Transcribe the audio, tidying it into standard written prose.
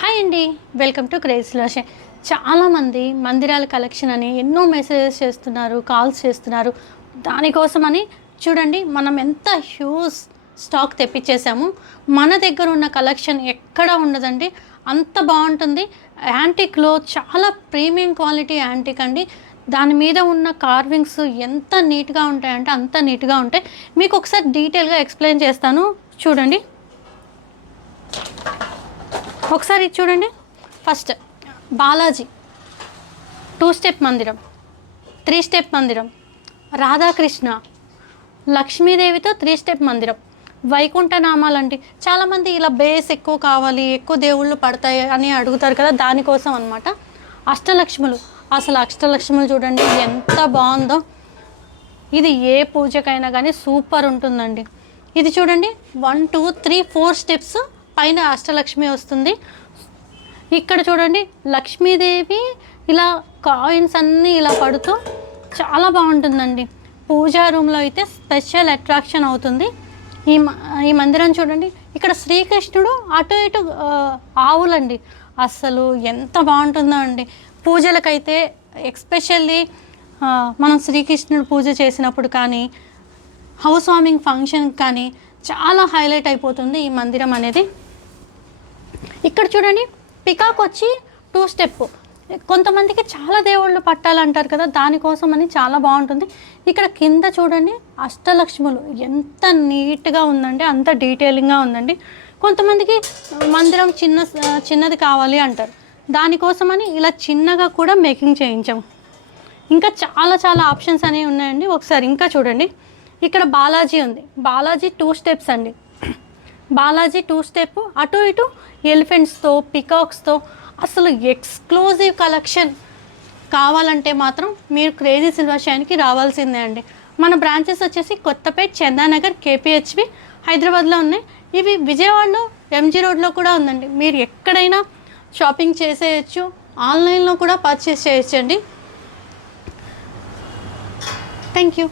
Hi అండి, welcome to craze flash. చాలామంది మందిరాల collection అని ఎన్నో మెసేజెస్ చేస్తున్నారు, కాల్స్ చేస్తున్నారు. దానికోసమని చూడండి, మనం ఎంత హ్యూజ్ స్టాక్ తెప్పించేసాము. మన దగ్గర ఉన్న కలెక్షన్ ఎక్కడ ఉండదండి, అంత బాగుంటుంది. యాంటిక్లో చాలా ప్రీమియం క్వాలిటీ యాంటిక్ అండి. దాని మీద ఉన్న కార్వింగ్స్ ఎంత నీట్గా ఉంటాయంటే అంత నీట్గా ఉంటాయి. మీకు ఒకసారి డీటెయిల్గా ఎక్స్ప్లెయిన్ చేస్తాను, చూడండి. ఒకసారి చూడండి. ఫస్ట్ బాలాజీ 2 స్టెప్ మందిరం, 3 స్టెప్ మందిరం, రాధాకృష్ణ, లక్ష్మీదేవితో 3 స్టెప్ మందిరం, వైకుంఠ నామాలంటే చాలామంది ఇలా బేస్ ఎక్కువ కావాలి, ఎక్కువ దేవుళ్ళు పడతాయి అని అడుగుతారు కదా, దానికోసం అనమాట. అష్టలక్ష్ములు, అసలు అష్టలక్ష్ములు చూడండి ఎంత బాగుందో. ఇది ఏ పూజకైనా కానీ సూపర్ ఉంటుందండి. ఇది చూడండి, 1 2 3 4 స్టెప్స్ పైన అష్టలక్ష్మి వస్తుంది. ఇక్కడ చూడండి, లక్ష్మీదేవి ఇలా కాయిన్స్ అన్నీ ఇలా పడుతూ చాలా బాగుంటుందండి. పూజా రూమ్లో అయితే స్పెషల్ అట్రాక్షన్ అవుతుంది. ఈ మందిరం చూడండి, ఇక్కడ శ్రీకృష్ణుడు అటు ఇటు ఆవులండి. అసలు ఎంత బాగుంటుందో అండి. పూజలకైతే ఎస్పెషల్లీ మనం శ్రీకృష్ణుడు పూజ చేసినప్పుడు కానీ, హౌస్ వార్మింగ్ ఫంక్షన్ కానీ చాలా హైలైట్ అయిపోతుంది ఈ మందిరం అనేది. ఇక్కడ చూడండి, పికాక్ వచ్చి 2 స్టెప్. కొంతమందికి చాలా దేవుళ్ళు పట్టాలంటారు కదా, దానికోసం అని చాలా బాగుంటుంది. ఇక్కడ కింద చూడండి, అష్టలక్ష్ములు ఎంత నీట్గా ఉందండి, అంత డీటెయిలింగ్గా ఉందండి. కొంతమందికి మందిరం చిన్నది కావాలి అంటారు, దానికోసమని ఇలా చిన్నగా కూడా మేకింగ్ చేయించాము. ఇంకా చాలా ఆప్షన్స్ అనేవి ఉన్నాయండి. ఒకసారి ఇంకా చూడండి, ఇక్కడ బాలాజీ ఉంది. బాలాజీ 2 స్టెప్స్ అండి. బాలాజీ 2 స్టెప్, అటు ఇటు ఎలిఫెంట్స్తో, పికాక్స్తో అసలు ఎక్స్క్లూజివ్ కలెక్షన్ కావాలంటే మాత్రం మీరు క్రేజీ సిల్వర్ షైన్కి రావాల్సిందే అండి. మన బ్రాంచెస్ వచ్చేసి కొత్తపేట్, చందానగర్, కేపీహెచ్బి హైదరాబాద్లో ఉన్నాయి. ఇవి విజయవాడలో ఎంజీ రోడ్లో కూడా ఉందండి. మీరు ఎక్కడైనా షాపింగ్ చేసేయచ్చు, ఆన్లైన్లో కూడా పర్చేస్ చేయొచ్చండి. Thank you.